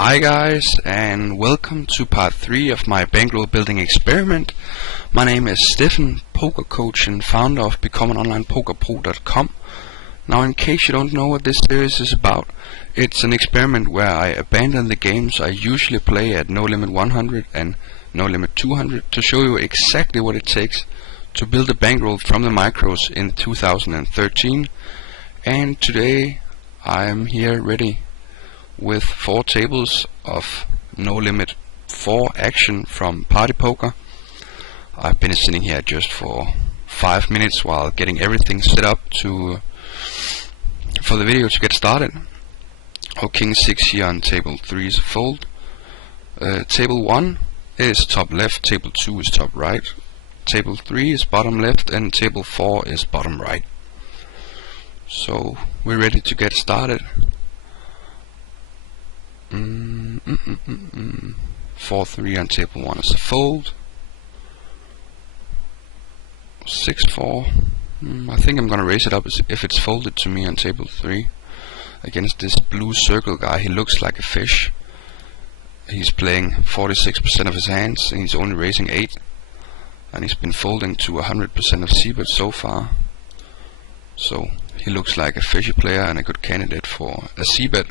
Hi guys, and welcome to part 3 of my bankroll building experiment. My name is Stefan, poker coach and founder of BecomeAnOnlinePokerPro.com. Now, in case you don't know what this series is about, it's an experiment where I abandon the games I usually play at No Limit 100 and No Limit 200 to show you exactly what it takes to build a bankroll from the micros in 2013. And today I am here ready with 4 tables of No Limit 4 action from Party Poker. I've been sitting here just for 5 minutes while getting everything set up for the video to get started. Our King 6 here on table 3 is a fold. Table 1 is top left, table 2 is top right, table 3 is bottom left, and table 4 is bottom right. So we're ready to get started. 4-3 on table 1 is a fold. 6-4. I think I'm gonna raise it up if it's folded to me on table 3 against this blue circle guy. He looks like a fish. He's playing 46% of his hands and he's only raising 8, and he's been folding to 100% of c-bet so far. So he looks like a fishy player and a good candidate for a c-bet.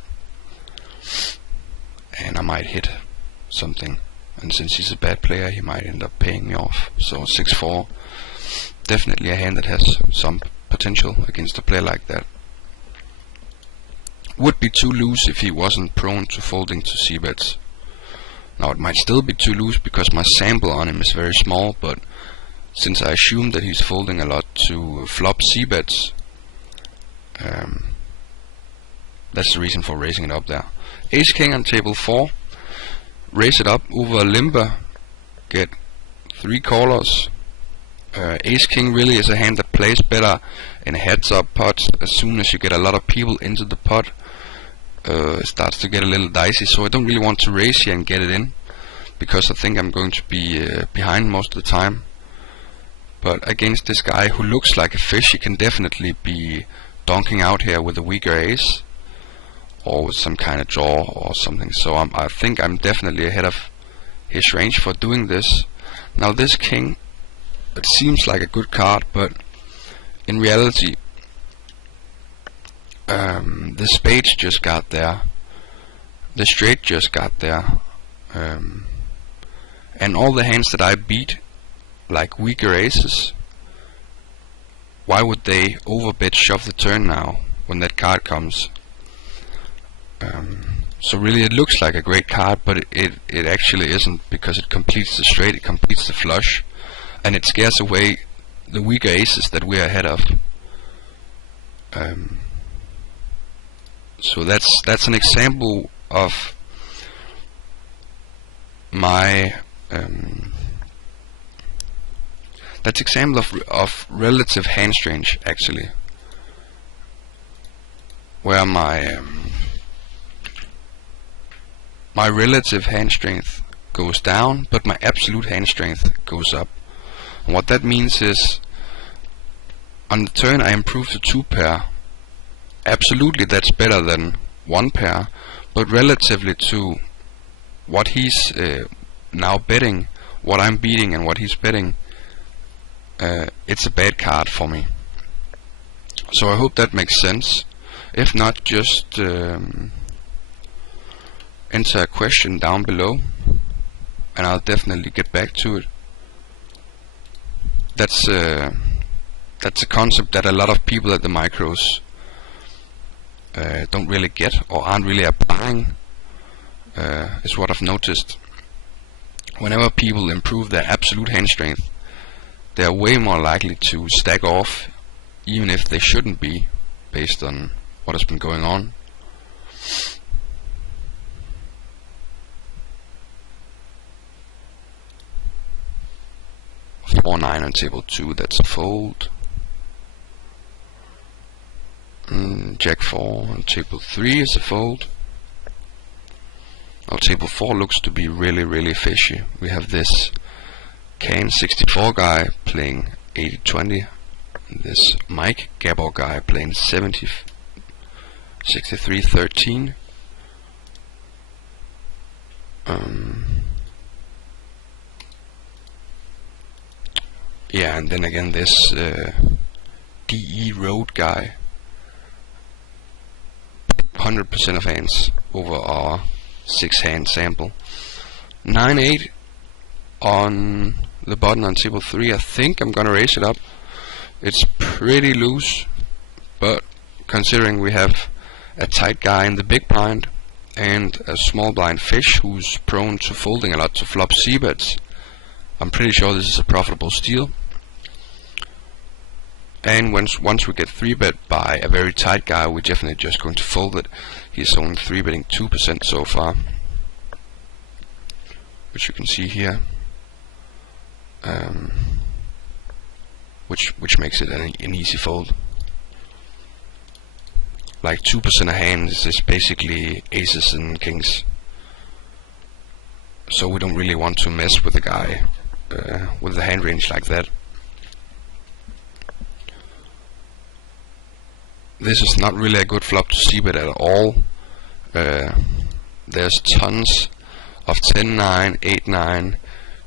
And I might hit something, and since he's a bad player he might end up paying me off. So 6-4, definitely a hand that has some potential against a player like that. Would be too loose if he wasn't prone to folding to c-bets. Now it might still be too loose because my sample on him is very small, but since I assume that he's folding a lot to flop c-bets, that's the reason for raising it up there. Ace King on table 4, raise it up over a limber, get 3 callers. Ace King really is a hand that plays better in heads up pots. As soon as you get a lot of people into the pot, it starts to get a little dicey, so I don't really want to raise here and get it in, because I think I'm going to be behind most of the time. But against this guy who looks like a fish, he can definitely be donking out here with a weaker ace, or with some kind of draw or something. So I think I'm definitely ahead of his range for doing this. Now this king, it seems like a good card, but in reality the spades just got there, the straight just got there, and all the hands that I beat, like weaker aces, why would they overbet shove the turn now when that card comes? So really it looks like a great card, but it actually isn't, because it completes the straight, it completes the flush, and it scares away the weaker aces that we're ahead of. So that's an example of my that's example of relative hand strength, actually, where my relative hand strength goes down, but my absolute hand strength goes up. And what that means is, on the turn I improve to 2 pair. Absolutely that's better than 1 pair, but relatively to what he's now betting, what I'm beating and what he's betting, it's a bad card for me. So I hope that makes sense. If not, just enter a question down below and I'll definitely get back to it. That's a concept that a lot of people at the micros don't really get or aren't really applying, is what I've noticed. Whenever people improve their absolute hand strength, they are way more likely to stack off, even if they shouldn't be, based on what has been going on. Or 9 on table 2, that's a fold. Jack 4 on table 3 is a fold. Our table 4 looks to be really fishy. We have this Can 64 guy playing 80-20, this Mike Gabor guy playing 63-13. Yeah, and then again this DE Road guy, 100% of hands over our 6-hand sample. 9-8 on the button on table 3. I think I'm gonna raise it up. It's pretty loose, but considering we have a tight guy in the big blind and a small blind fish who's prone to folding a lot to flop c-bets, I'm pretty sure this is a profitable steal. And once we get 3-bet by a very tight guy, we're definitely just going to fold it. He's only 3-betting 2% so far, which you can see here, which makes it an easy fold. Like 2% of hands is basically aces and kings, so we don't really want to mess with a guy with the hand range like that. This is not really a good flop to c-bet at all. There's tons of 10-9, 8-9,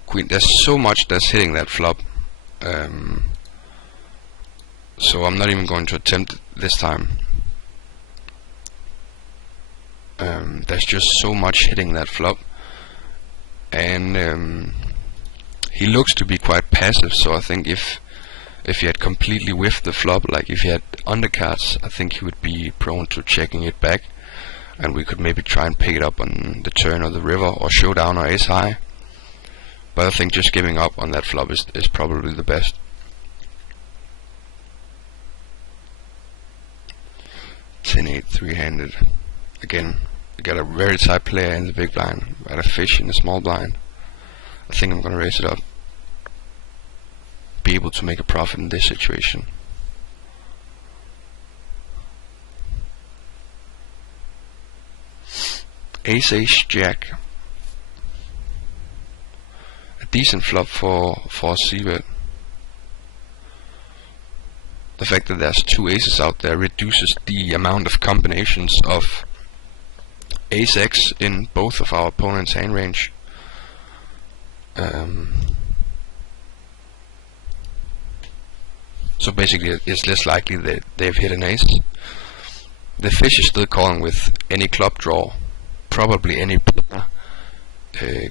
queen. There's so much that's hitting that flop. So I'm not even going to attempt it this time. There's just so much hitting that flop, and he looks to be quite passive. So I think if he had completely whiffed the flop, like if he had undercards, I think he would be prone to checking it back, and we could maybe try and pick it up on the turn or the river or showdown or ace high. But I think just giving up on that flop is probably the best. 10-8 3-handed. Again, we got a very tight player in the big blind, we got a fish in the small blind. I think I'm gonna raise it up, be able to make a profit in this situation. Ace Jack, a decent flop for a c-bet. The fact that there's 2 aces out there reduces the amount of combinations of ace X in both of our opponent's hand range. So basically it's less likely that they've hit an ace. The fish is still calling with any club draw, probably any player,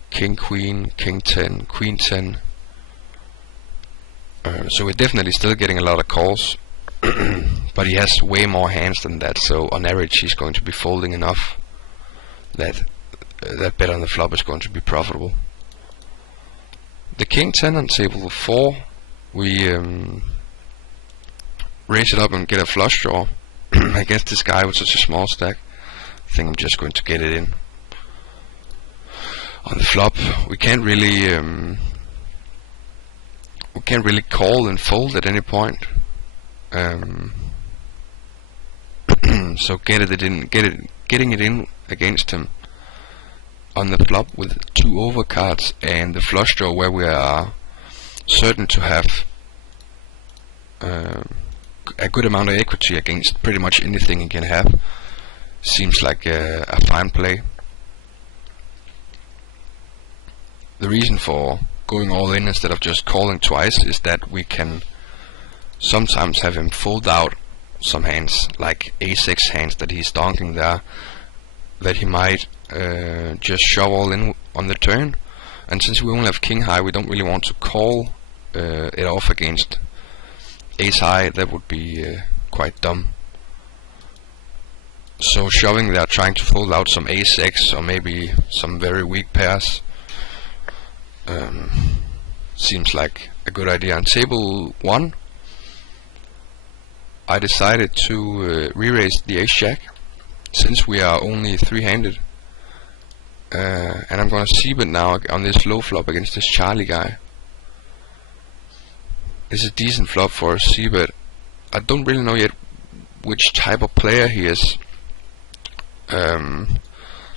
king queen, king 10, queen 10. So we're definitely still getting a lot of calls, but he has way more hands than that, so on average he's going to be folding enough that that bet on the flop is going to be profitable. The king 10 on table 4, we raise it up and get a flush draw against this guy with such a small stack. I think I'm just going to get it in. On the flop, we can't really call and fold at any point. So getting it in against him on the flop with 2 overcards and the flush draw where we are certain to have a good amount of equity against pretty much anything he can have, seems like a fine play. The reason for going all in instead of just calling twice is that we can sometimes have him fold out some hands, like a6 hands that he's donking there, that he might just shove all in on the turn. And since we only have king high, we don't really want to call it off against ace high. That would be quite dumb. So shoving there, trying to fold out some ace x or maybe some very weak pairs, seems like a good idea. On table 1, I decided to re-raise the ace jack since we are only 3-handed, and I'm gonna c-bet now on this low flop against this Charlie guy. This is a decent flop for a c-bet. I don't really know yet which type of player he is.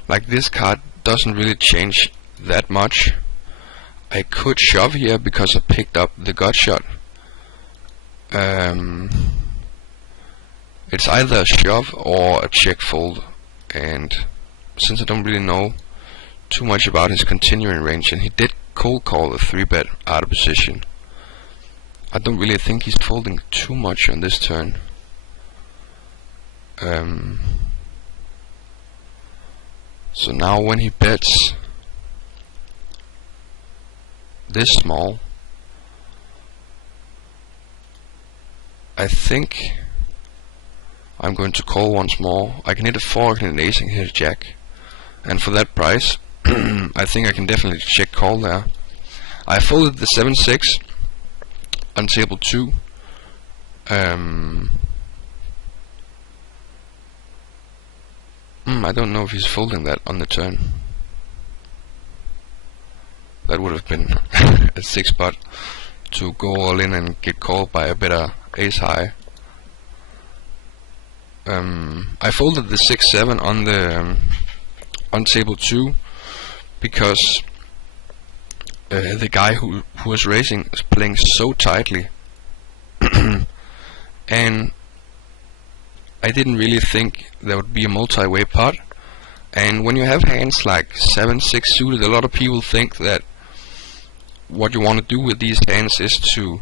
Like this card doesn't really change that much. I could shove here because I picked up the gut shot. It's either a shove or a check fold, and since I don't really know too much about his continuing range, and he did cold call the 3-bet out of position. I don't really think he's folding too much on this turn. So now when he bets this small, I think I'm going to call once more. I can hit a 4, I can hit an ace, I can hit a jack, and for that price I think I can definitely check call there. I folded the 7-6 on table 2. I don't know if he's folding that on the turn. That would have been a 6 spot to go all in and get called by a better ace high. I folded the 6-7 on the on table 2 because the guy who was raising is playing so tightly, and I didn't really think there would be a multi-way pot. And when you have hands like 7-6 suited, a lot of people think that what you want to do with these hands is to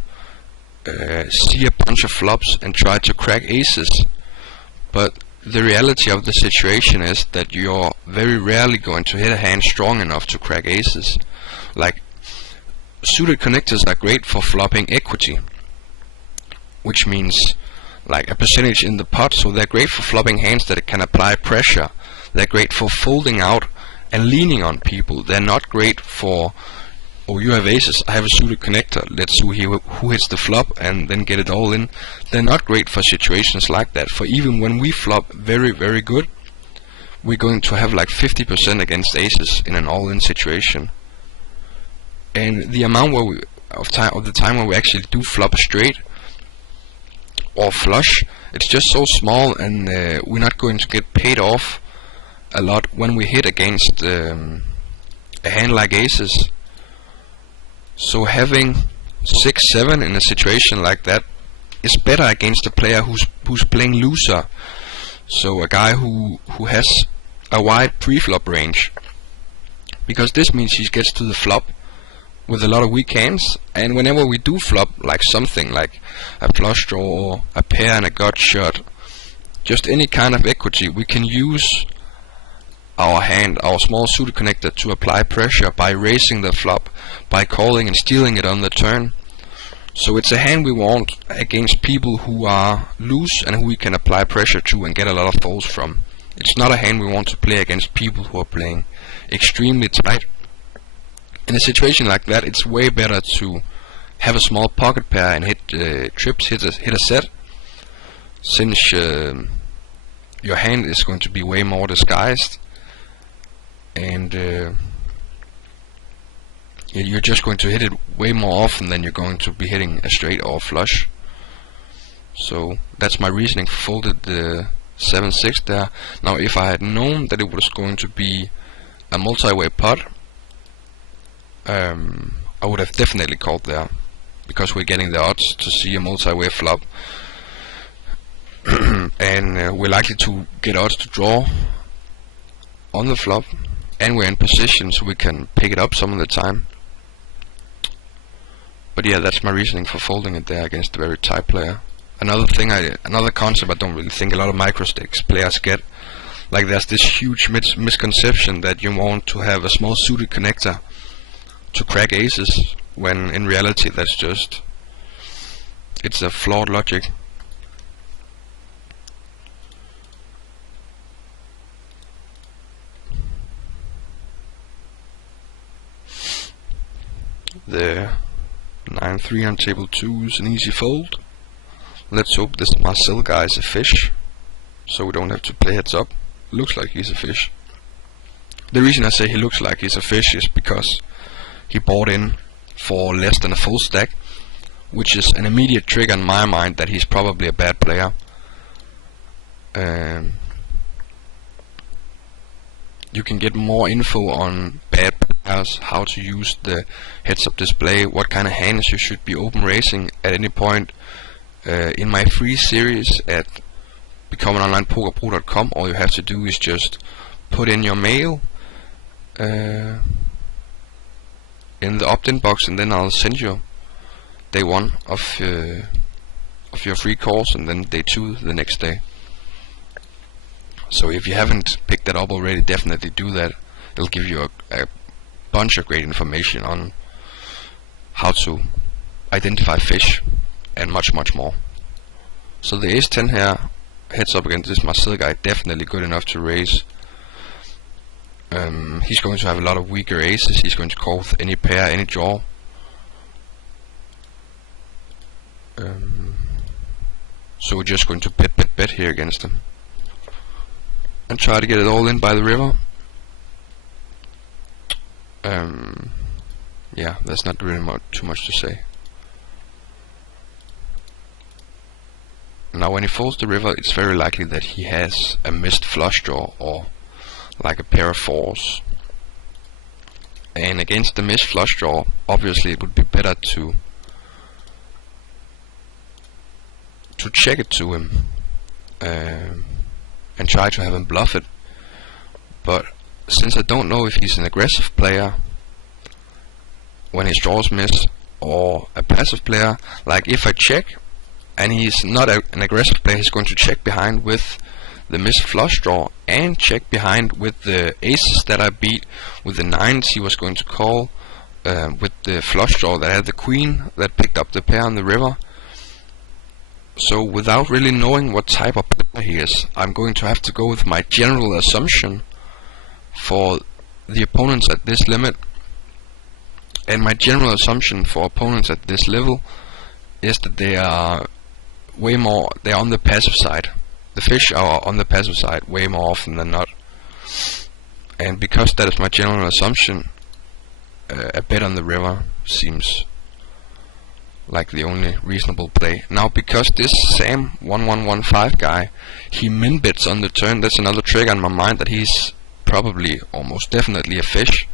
see a bunch of flops and try to crack aces. But the reality of the situation is that you're very rarely going to hit a hand strong enough to crack aces. Like, suited connectors are great for flopping equity, which means like a percentage in the pot, so they're great for flopping hands that can apply pressure. They're great for folding out and leaning on people. They're not great for, oh, you have aces, I have a suited connector, let's see who hits the flop and then get it all in. They're not great for situations like that. For even when we flop very, very good, we're going to have like 50% against aces in an all-in situation. And the amount where of the time when we actually do flop straight or flush, it's just so small, and we're not going to get paid off a lot when we hit against a hand like aces. So having 6-7 in a situation like that is better against a player who's playing looser. So a guy who has a wide pre-flop range, because this means he gets to the flop with a lot of weak hands, and whenever we do flop like something like a flush draw or a pair and a gut shot, just any kind of equity, we can use our hand, our small suited connector, to apply pressure by raising the flop, by calling and stealing it on the turn. So it's a hand we want against people who are loose and who we can apply pressure to and get a lot of folds from. It's not a hand we want to play against people who are playing extremely tight. In a situation like that, it's way better to have a small pocket pair and hit trips, hit a set, since your hand is going to be way more disguised, and you're just going to hit it way more often than you're going to be hitting a straight or flush. So that's my reasoning for folded the 7-6 there. Now if I had known that it was going to be a multi-way pot, I would have definitely called there, because we're getting the odds to see a multi-way flop, and we're likely to get odds to draw on the flop, and we're in position so we can pick it up some of the time. But yeah, that's my reasoning for folding it there against a very tight player. Another concept I don't really think a lot of microstakes players get. Like, there's this huge misconception that you want to have a small suited connector to crack aces, when in reality it's a flawed logic. The 9-3 on table 2 is an easy fold. Let's hope this Marcel guy is a fish, so we don't have to play heads up. Looks like he's a fish. The reason I say he looks like he's a fish is because he bought in for less than a full stack, which is an immediate trigger in my mind that he's probably a bad player. You can get more info on bad players, how to use the heads up display, what kind of hands you should be open raising at any point, in my free series at becomeanonlinepokerpro.com. All you have to do is just put in your mail, in the opt-in box, and then I'll send you day 1 of your free course, and then day 2 the next day. So if you haven't picked that up already, definitely do that. It'll give you a bunch of great information on how to identify fish and much more. So the ace 10 here heads up against this Marcel guy, definitely good enough to raise. He's going to have a lot of weaker aces. He's going to call with any pair, any draw. So we're just going to bet here against him and try to get it all in by the river. Yeah, there's not really too much to say. Now when he folds the river, it's very likely that he has a missed flush draw or like a pair of 4s. And against the missed flush draw, obviously it would be better to check it to him and try to have him bluff it. But since I don't know if he's an aggressive player when his draws miss or a passive player, like if I check and he's not an aggressive player, he's going to check behind with the missed flush draw and check behind with the aces that I beat. With the 9s he was going to call with the flush draw that had the queen that picked up the pair on the river. So without really knowing what type of player he is, I'm going to have to go with my general assumption for the opponents at this limit. And my general assumption for opponents at this level is that they are they're on the passive side. The fish are on the passive side way more often than not. And because that is my general assumption, a bet on the river seems like the only reasonable play. Now because this Sam 1115 guy, he min bets on the turn, that's another trigger in my mind that he's probably almost definitely a fish.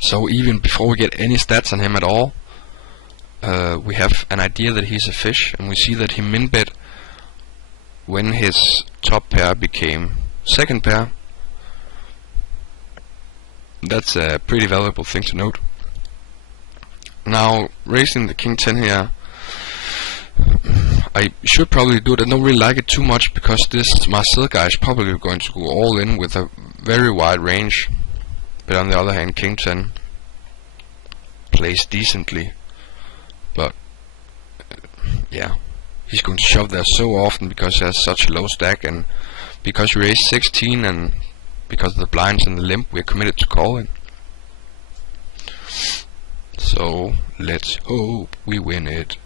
So even before we get any stats on him at all, we have an idea that he's a fish, and we see that he min bet when his top pair became second pair. That's a pretty valuable thing to note. Now raising the king 10 here, I should probably do it. I don't really like it too much because this Marcel guy is probably going to go all in with a very wide range. But on the other hand, king 10 plays decently. But yeah, he's going to shove there so often because he has such a low stack, and because we raised 16 and because of the blinds and the limp, we're committed to calling. So let's hope we win it.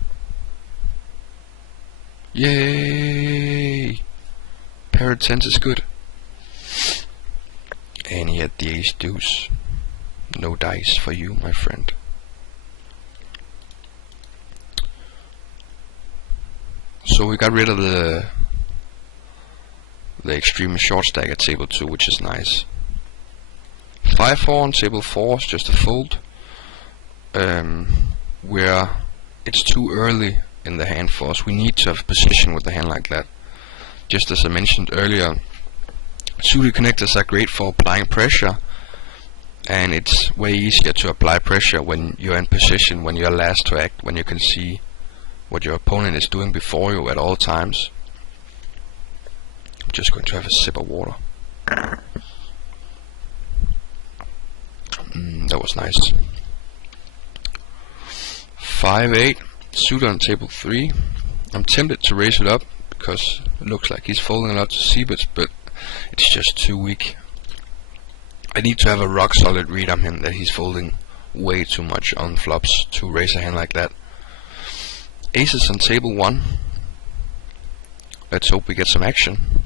Yay! Pair of 10s is good. And he had the ace deuce. No dice for you, my friend. So we got rid of the extreme short stack at table 2, which is nice. 5-4 on table 4 is just a fold, where it's too early in the hand for us. We need to have a position with the hand like that. Just as I mentioned earlier, suited connectors are great for applying pressure, and it's way easier to apply pressure when you're in position, when you're last to act, when you can see what your opponent is doing before you at all times. I'm just going to have a sip of water. That was nice. 5-8, suited on table 3. I'm tempted to raise it up because it looks like he's folding a lot to c-bets, but it's just too weak. I need to have a rock solid read on him that he's folding way too much on flops to raise a hand like that. Aces on table 1. Let's hope we get some action.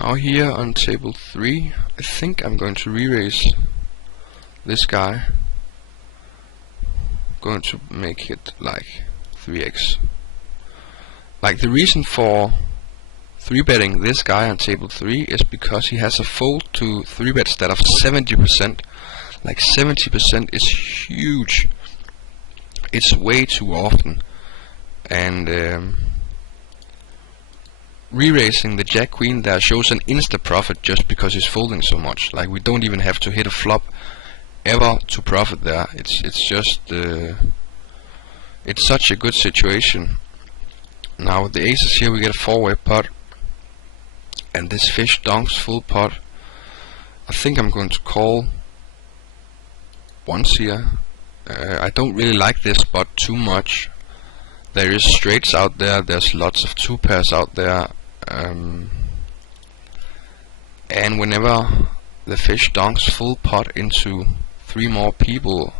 Now here on table 3, I think I'm going to re-raise this guy. Going to make it like 3x. Like the reason for 3-betting this guy on table 3 is because he has a fold to 3-bet stat of 70%. Like 70% is huge. It's way too often, and re-raising the jack queen there shows an insta profit just because he's folding so much. Like, we don't even have to hit a flop ever to profit there. It's just it's such a good situation. Now with the aces here we get a four-way pot, and this fish donks full pot. I think I'm going to call once here. I don't really like this spot too much. There is straights out there, there's lots of two pairs out there, and whenever the fish donks full pot into three more people,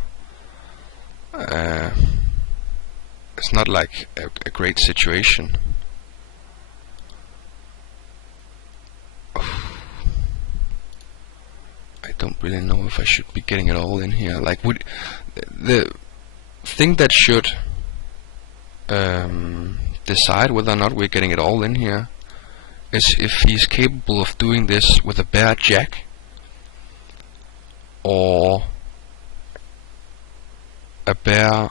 it's not like a great situation. I don't really know if I should be getting it all in here. Like, would the thing that should decide whether or not we're getting it all in here is if he's capable of doing this with a bare jack, or a bare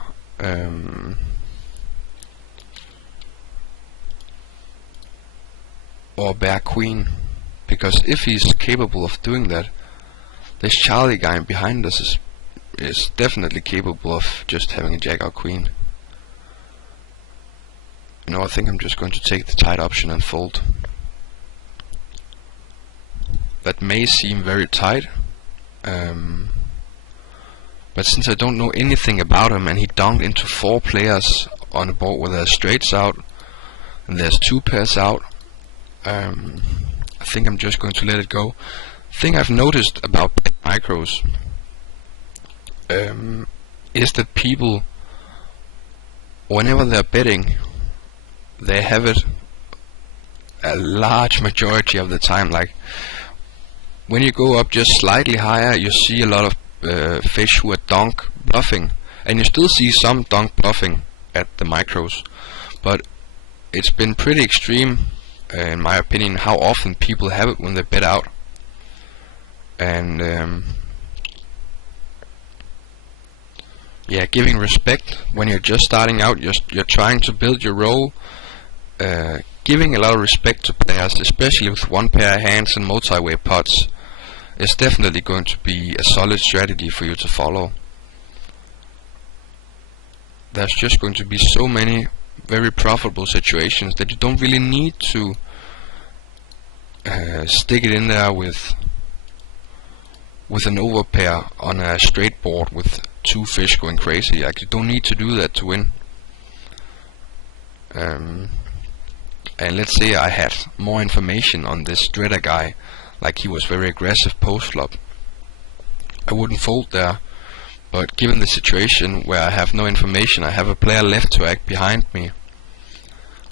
or bare queen. Because if he's capable of doing that, this Charlie guy behind us is definitely capable of just having a jack or queen. You know, I think I'm just going to take the tight option and fold. That may seem very tight, but since I don't know anything about him and he donked into four players on a board where there's straights out and there's two pairs out, I think I'm just going to let it go. Thing I've noticed about micros is that people, whenever they're betting, they have it a large majority of the time. Like, when you go up just slightly higher, you see a lot of fish who are donk bluffing, and you still see some donk bluffing at the micros, but it's been pretty extreme, in my opinion, how often people have it when they bet out. And yeah, giving respect when you're just starting out, you're trying to build your role. Giving a lot of respect to players, especially with one pair of hands and multi-way pots, is definitely going to be a solid strategy for you to follow. There's just going to be so many very profitable situations that you don't really need to stick it in there with an overpair on a straight board with two fish going crazy. Like, you don't need to do that to win. And let's say I had more information on this Dreader guy, like he was very aggressive post flop, I wouldn't fold there. But given the situation where I have no information, I have a player left to act behind me,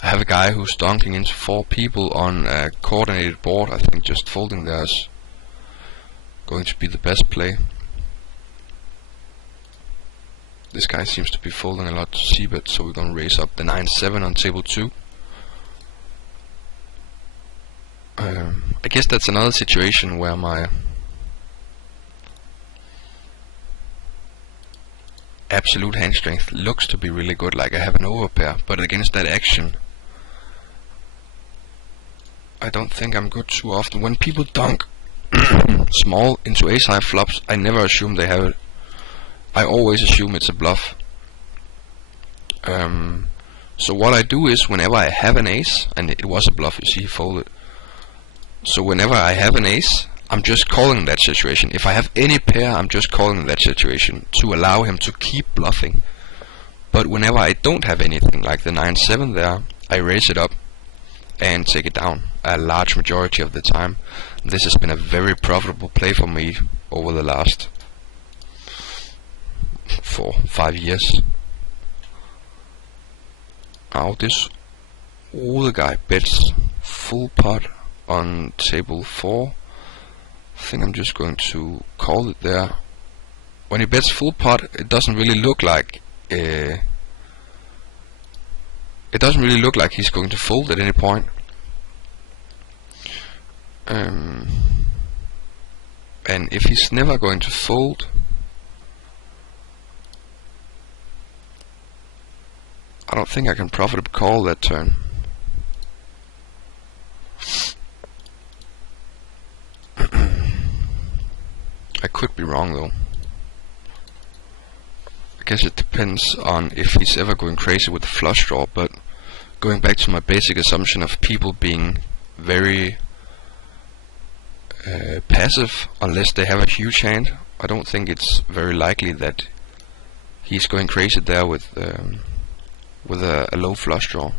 I have a guy who's donking into four people on a coordinated board, I think just folding there is going to be the best play. This guy seems to be folding a lot to c-bet, so we're going to raise up the 9-7 on table 2. I guess that's another situation where my absolute hand strength looks to be really good, like I have an overpair, but against that action I don't think I'm good too often. When people dunk small into ace-high flops, I never assume they have it. I always assume it's a bluff. So what I do is, whenever I have an ace, and it was a bluff, you see he folded. So whenever I have an ace, I'm just calling that situation. If I have any pair, I'm just calling that situation to allow him to keep bluffing. But whenever I don't have anything, like the 9-7 there, I raise it up and take it down a large majority of the time. This has been a very profitable play for me over the last 4-5 years. Now this older guy bets full pot on table 4. I think I'm just going to call it there. When he bets full pot, it doesn't really look like he's going to fold at any point. And if he's never going to fold, I don't think I can profitably call that turn. I could be wrong though. I guess it depends on if he's ever going crazy with the flush draw, but going back to my basic assumption of people being very passive unless they have a huge hand, I don't think it's very likely that he's going crazy there with a low flush draw,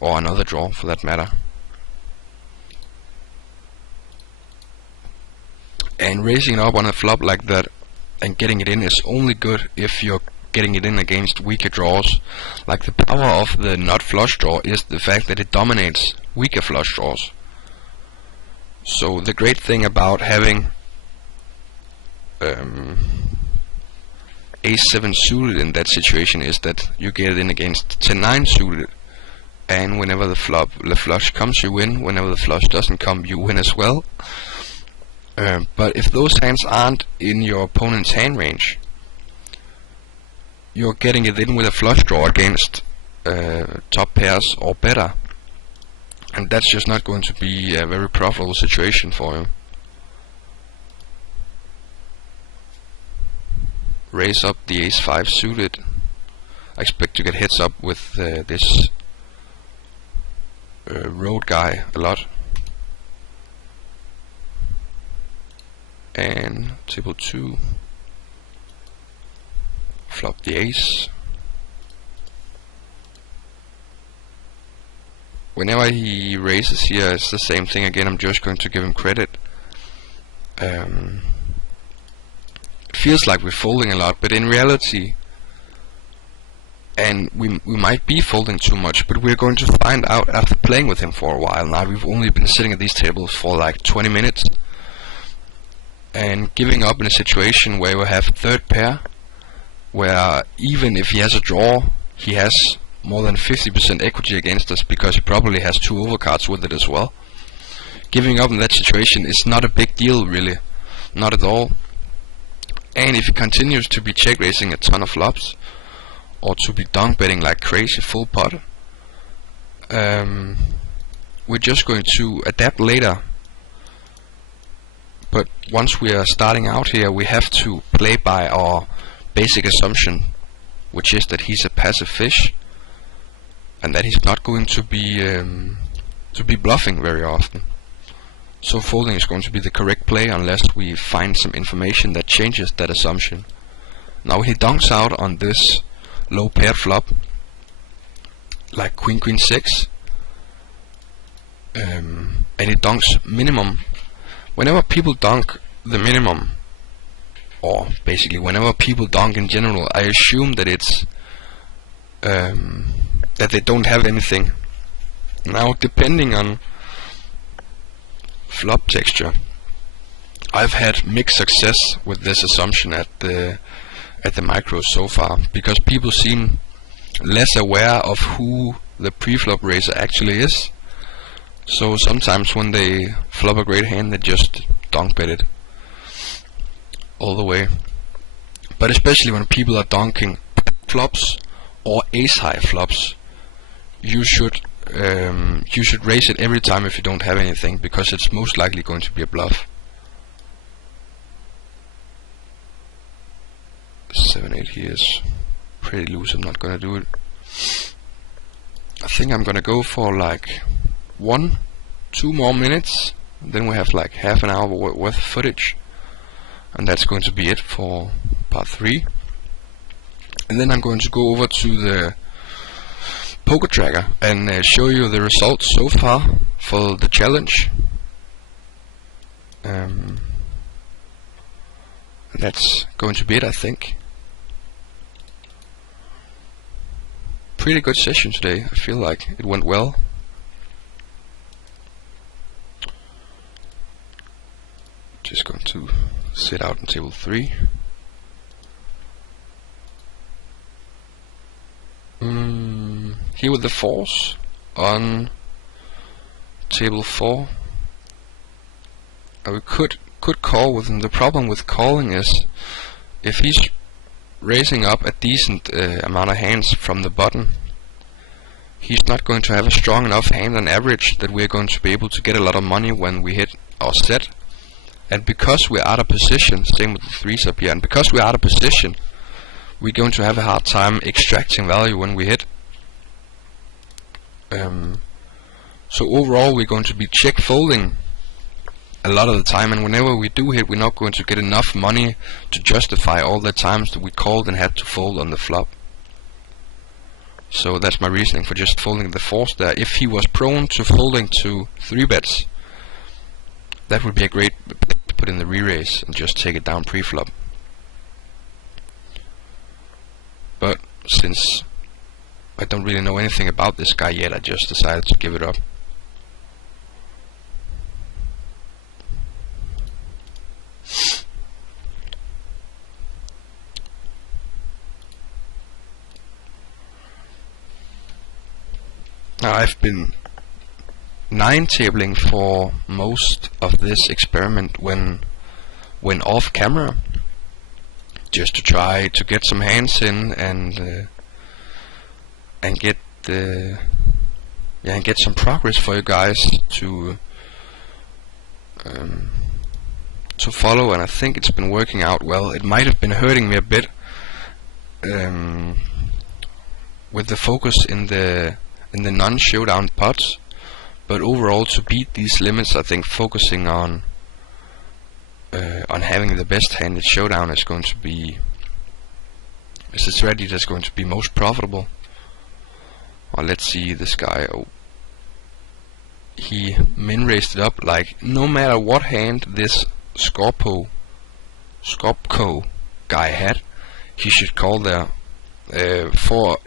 or another draw for that matter. And raising it up on a flop like that and getting it in is only good if you're getting it in against weaker draws. Like, the power of the not flush draw is the fact that it dominates weaker flush draws. So the great thing about having Ace-7 suited in that situation is that you get it in against 10-9 suited, and whenever the flush comes, you win. Whenever the flush doesn't come, you win as well. But if those hands aren't in your opponent's hand range, you're getting it in with a flush draw against top pairs or better, and that's just not going to be a very profitable situation for you. Raise up the Ace-5 suited. I expect to get heads up with this road guy a lot. And table 2, flop the ace. Whenever he raises here, it's the same thing again. I'm just going to give him credit. It feels like we're folding a lot, but in reality, and we might be folding too much, but we're going to find out after playing with him for a while. Now we've only been sitting at these tables for like 20 minutes. And giving up in a situation where we have third pair, where even if he has a draw, he has more than 50% equity against us because he probably has 2 overcards with it as well. Giving up in that situation is not a big deal, really, not at all. And if he continues to be check raising a ton of flops, or to be dunk betting like crazy full pot, we're just going to adapt later. But once we are starting out here, we have to play by our basic assumption, which is that he's a passive fish, and that he's not going to be bluffing very often. So folding is going to be the correct play unless we find some information that changes that assumption. Now he dunks out on this low paired flop, like Queen Queen 6, and he dunks minimum. Whenever people dunk the minimum, or basically whenever people dunk in general, I assume that it's that they don't have anything. Now, depending on flop texture, I've had mixed success with this assumption at the micros so far, because people seem less aware of who the pre-flop raiser actually is. So sometimes when they flop a great hand, they just dunk bet it all the way. But especially when people are dunking flops or ace high flops, you should raise it every time if you don't have anything, because it's most likely going to be a bluff. 7-8 here is pretty loose. I'm not gonna do it. I think I'm gonna go for like 1-2 more minutes, then we have like half an hour worth of footage, and that's going to be it for part 3. And then I'm going to go over to the poker tracker and show you the results so far for the challenge. That's going to be it, I think. Pretty good session today. I feel like it went well. Just going to sit out on table 3. Here with the 4s on table 4. We could call with him. The problem with calling is if he's raising up a decent amount of hands from the button, he's not going to have a strong enough hand on average that we're going to be able to get a lot of money when we hit our set. and because we're out of position, same with the 3s up here, and because we're out of position, we're going to have a hard time extracting value when we hit. So overall we're going to be check folding a lot of the time, and whenever we do hit, we're not going to get enough money to justify all the times that we called and had to fold on the flop. So that's my reasoning for just folding the 4s there. If he was prone to folding to 3 bets, that would be a great to put in the re-raise and just take it down pre-flop. But since I don't really know anything about this guy yet, I just decided to give it up. Now I've been 9-tabling for most of this experiment when off camera, just to try to get some hands in and get and get some progress for you guys to follow, and I think it's been working out well. It might have been hurting me a bit with the focus in the non-showdown pots, but overall to beat these limits, I think focusing on having the best hand at showdown is going to be the strategy that's going to be most profitable. Well, let's see this guy. Oh, he min-raised it up. Like, no matter what hand this Scorpco guy had, he should call there for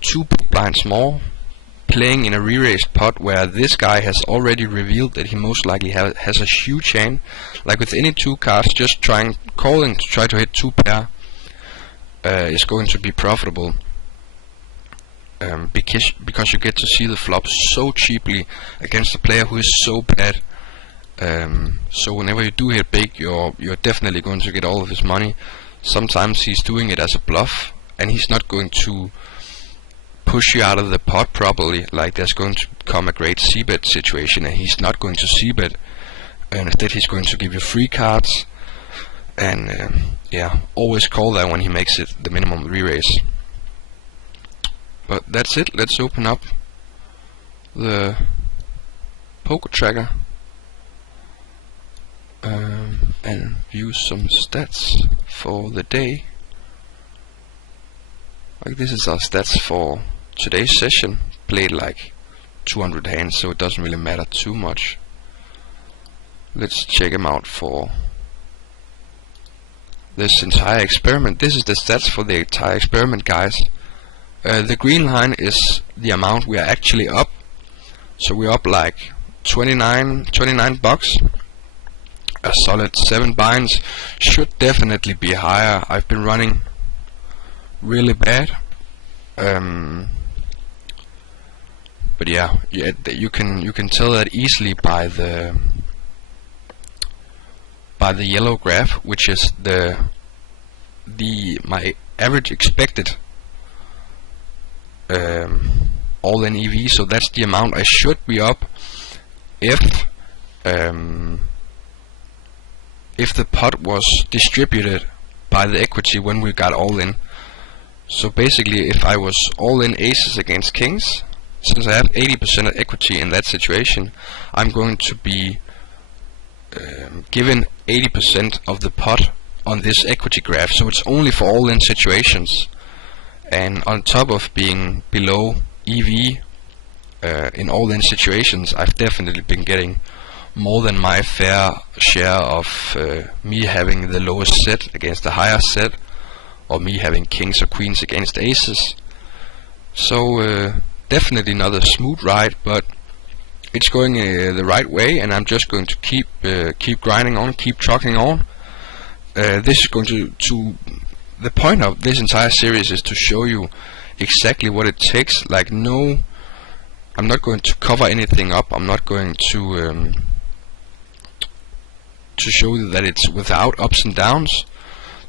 2 big blinds more, playing in a re-raised pot where this guy has already revealed that he most likely has a huge hand. Like with any 2 cards, just calling to try to hit 2 pair is going to be profitable, because you get to see the flop so cheaply against a player who is so bad. So whenever you do hit big, you're definitely going to get all of his money. Sometimes he's doing it as a bluff, and he's not going to push you out of the pot properly. Like, there's going to come a great c-bet situation, and he's not going to c-bet, and instead he's going to give you free cards. And yeah, always call that when he makes it the minimum re-raise. But that's it. Let's open up the poker tracker and view some stats for the day. Like, this is our stats for today's session. Played like 200 hands, so it doesn't really matter too much. Let's check them out for this entire experiment. This is the stats for the entire experiment, guys. The green line is the amount we are actually up. So we're up like 29 bucks. A solid 7 binds. Should definitely be higher. I've been running really bad. But yeah, you can tell that easily by the yellow graph, which is my average expected all-in EV. So that's the amount I should be up if the pot was distributed by the equity when we got all in. So basically, if I was all in aces against kings, since I have 80% of equity in that situation, I'm going to be given 80% of the pot on this equity graph. So it's only for all in situations. And on top of being below EV in all in situations, I've definitely been getting more than my fair share of me having the lowest set against the higher set, or me having kings or queens against aces. So definitely not a smooth ride, but it's going the right way, and I'm just going to keep grinding on, keep trucking on. This is going to the point of this entire series is to show you exactly what it takes. Like, no, I'm not going to cover anything up. I'm not going to show you that it's without ups and downs.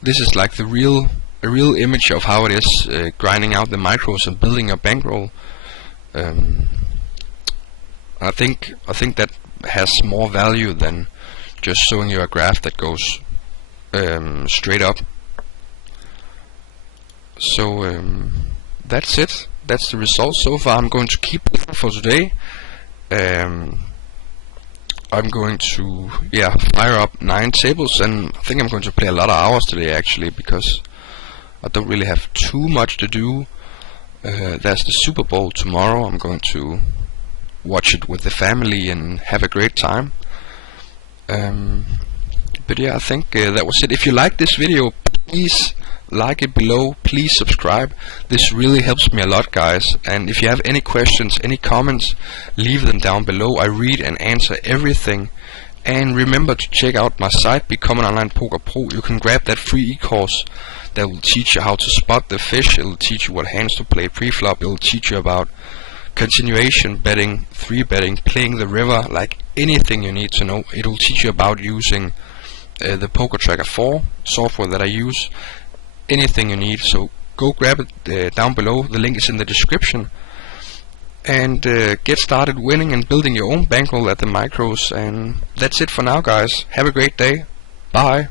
This is like a real image of how it is grinding out the micros and building a bankroll. I think that has more value than just showing you a graph that goes straight up. So that's it. That's the result so far. I'm going to keep it for today. I'm going to fire up 9 tables, and I think I'm going to play a lot of hours today actually, because I don't really have too much to do. There's the Super Bowl tomorrow. I'm going to watch it with the family and have a great time. But yeah, I think that was it. If you like this video, please like it below, please subscribe. This really helps me a lot, guys. And if you have any questions, any comments, leave them down below. I read and answer everything. And remember to check out my site, Become an Online Poker Pro. You can grab that free e-course that will teach you how to spot the fish. It will teach you what hands to play pre-flop. It will teach you about continuation betting, 3-betting, playing the river, like anything you need to know. It will teach you about using the Poker Tracker 4 software that I use. Anything you need, so go grab it down below. The link is in the description, and get started winning and building your own bankroll at the micros. And that's it for now, guys. Have a great day. Bye.